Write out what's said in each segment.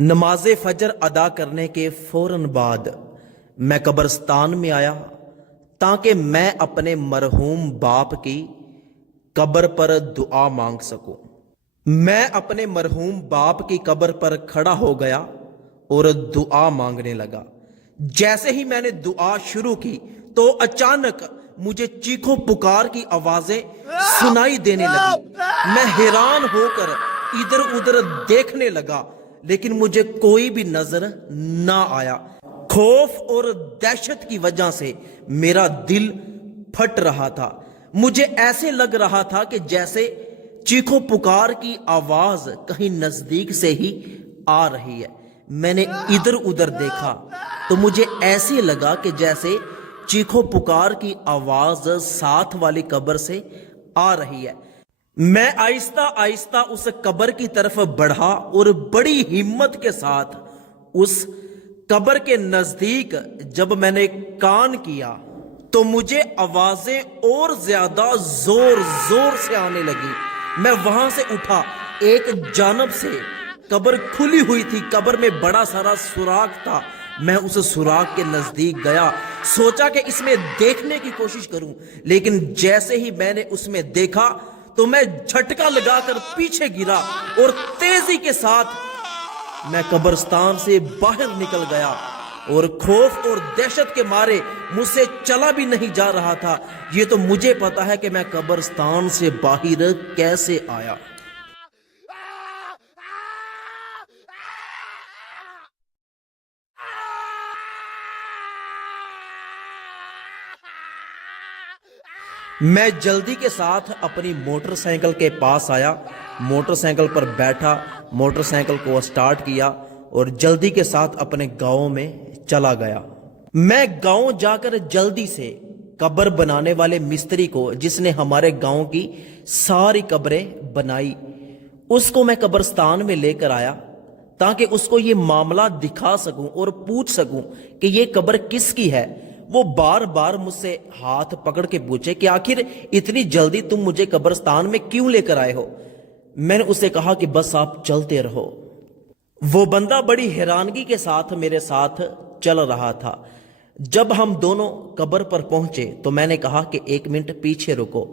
نماز فجر ادا کرنے کے فوراً بعد میں قبرستان میں آیا تاکہ میں اپنے مرحوم باپ کی قبر پر دعا مانگ سکوں۔ میں اپنے مرحوم باپ کی قبر پر کھڑا ہو گیا اور دعا مانگنے لگا۔ جیسے ہی میں نے دعا شروع کی تو اچانک مجھے چیخو پکار کی آوازیں سنائی دینے لگی۔ میں حیران ہو کر ادھر ادھر دیکھنے لگا لیکن مجھے کوئی بھی نظر نہ آیا۔ خوف اور دہشت کی وجہ سے میرا دل پھٹ رہا تھا۔ مجھے ایسے لگ رہا تھا کہ جیسے چیخو پکار کی آواز کہیں نزدیک سے ہی آ رہی ہے۔ میں نے ادھر ادھر دیکھا تو مجھے ایسے لگا کہ جیسے چیخو پکار کی آواز ساتھ والی قبر سے آ رہی ہے۔ میں آہستہ آہستہ اس قبر کی طرف بڑھا اور بڑی ہمت کے ساتھ اس قبر کے نزدیک جب میں نے کان کیا تو مجھے آوازیں اور زیادہ زور زور سے آنے لگی۔ میں وہاں سے اٹھا، ایک جانب سے قبر کھلی ہوئی تھی، قبر میں بڑا سارا سوراخ تھا۔ میں اس سوراخ کے نزدیک گیا، سوچا کہ اس میں دیکھنے کی کوشش کروں، لیکن جیسے ہی میں نے اس میں دیکھا تو میں جھٹکا لگا کر پیچھے گرا اور تیزی کے ساتھ میں قبرستان سے باہر نکل گیا اور خوف اور دہشت کے مارے مجھ سے چلا بھی نہیں جا رہا تھا۔ یہ تو مجھے پتا ہے کہ میں قبرستان سے باہر کیسے آیا۔ میں جلدی کے ساتھ اپنی موٹر سائیکل کے پاس آیا، موٹر سائیکل پر بیٹھا، موٹر سائیکل کو سٹارٹ کیا اور جلدی کے ساتھ اپنے گاؤں میں چلا گیا۔ میں گاؤں جا کر جلدی سے قبر بنانے والے مستری کو، جس نے ہمارے گاؤں کی ساری قبریں بنائی، اس کو میں قبرستان میں لے کر آیا تاکہ اس کو یہ معاملہ دکھا سکوں اور پوچھ سکوں کہ یہ قبر کس کی ہے۔ وہ بار بار مجھ سے ہاتھ پکڑ کے پوچھے کہ آخر اتنی جلدی تم مجھے قبرستان میں کیوں لے کر آئے ہو؟ میں نے اسے کہا کہ بس آپ چلتے رہو۔ وہ بندہ بڑی حیرانگی کے ساتھ میرے ساتھ چل رہا تھا۔ جب ہم دونوں قبر پر پہنچے تو میں نے کہا کہ 1 منٹ پیچھے رکو۔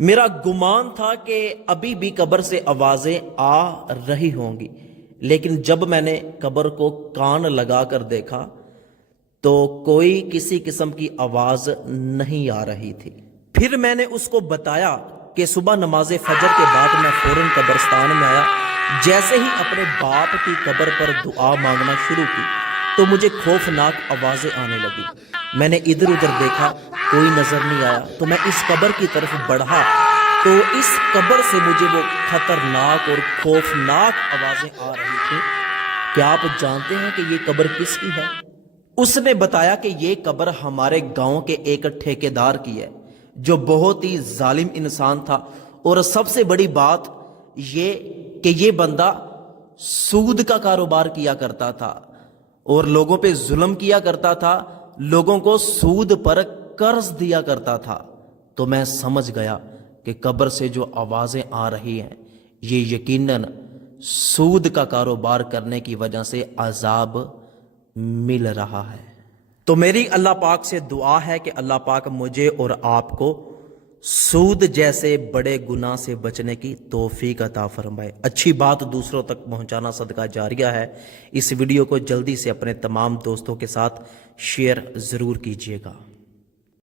میرا گمان تھا کہ ابھی بھی قبر سے آوازیں آ رہی ہوں گی، لیکن جب میں نے قبر کو کان لگا کر دیکھا تو کوئی کسی قسم کی آواز نہیں آ رہی تھی۔ پھر میں نے اس کو بتایا کہ صبح نماز فجر کے بعد میں فوراً قبرستان میں آیا۔ جیسے ہی اپنے باپ کی قبر پر دعا مانگنا شروع کی تو مجھے خوفناک آوازیں آنے لگی۔ میں نے ادھر ادھر دیکھا، کوئی نظر نہیں آیا تو میں اس قبر کی طرف بڑھا تو اس قبر سے مجھے وہ خطرناک اور خوفناک آوازیں آ رہی تھیں۔ کیا آپ جانتے ہیں کہ یہ قبر کس کی ہے؟ اس نے بتایا کہ یہ قبر ہمارے گاؤں کے ایک ٹھیکیدار کی ہے جو بہت ہی ظالم انسان تھا، اور سب سے بڑی بات یہ کہ یہ بندہ سود کا کاروبار کیا کرتا تھا اور لوگوں پہ ظلم کیا کرتا تھا، لوگوں کو سود پر قرض دیا کرتا تھا۔ تو میں سمجھ گیا کہ قبر سے جو آوازیں آ رہی ہیں یہ یقیناً سود کا کاروبار کرنے کی وجہ سے عذاب مل رہا ہے۔ تو میری اللہ پاک سے دعا ہے کہ اللہ پاک مجھے اور آپ کو سود جیسے بڑے گناہ سے بچنے کی توفیق عطا فرمائے۔ اچھی بات دوسروں تک پہنچانا صدقہ جاریہ ہے۔ اس ویڈیو کو جلدی سے اپنے تمام دوستوں کے ساتھ شیئر ضرور کیجیے گا۔